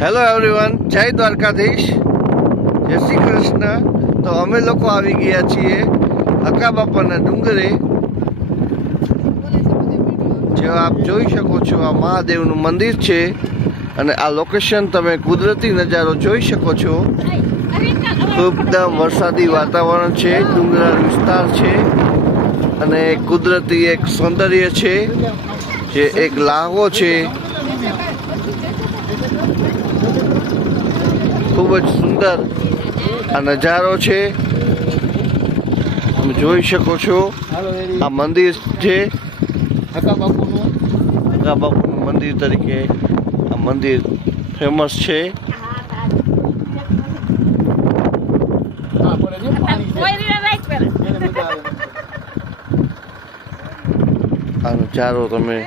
Hello everyone, જય દ્વારકાધીશ, જય શ્રી કૃષ્ણ. તો અમે લોકો આવી ગયા છીએ હકા બાપાના ડુંગરે. જે આપ જોઈ શકો છો, આ મહાદેવનું મંદિર છે અને આ લોકેશન તમે કુદરતી નજારો જોઈ શકો છો. ખૂબ એકદમ વરસાદી વાતાવરણ છે, ડુંગરાળ વિસ્તાર છે અને કુદરતી એક સૌંદર્ય છે, જે એક લાહવો છે. ખૂબ જ સુંદર આ નજારો છે, તમે જોઈ શકો છો. આ મંદિર છે હકા બાપુનું મંદિર તરીકે આ મંદિર ફેમસ છે. આ નજારો તમે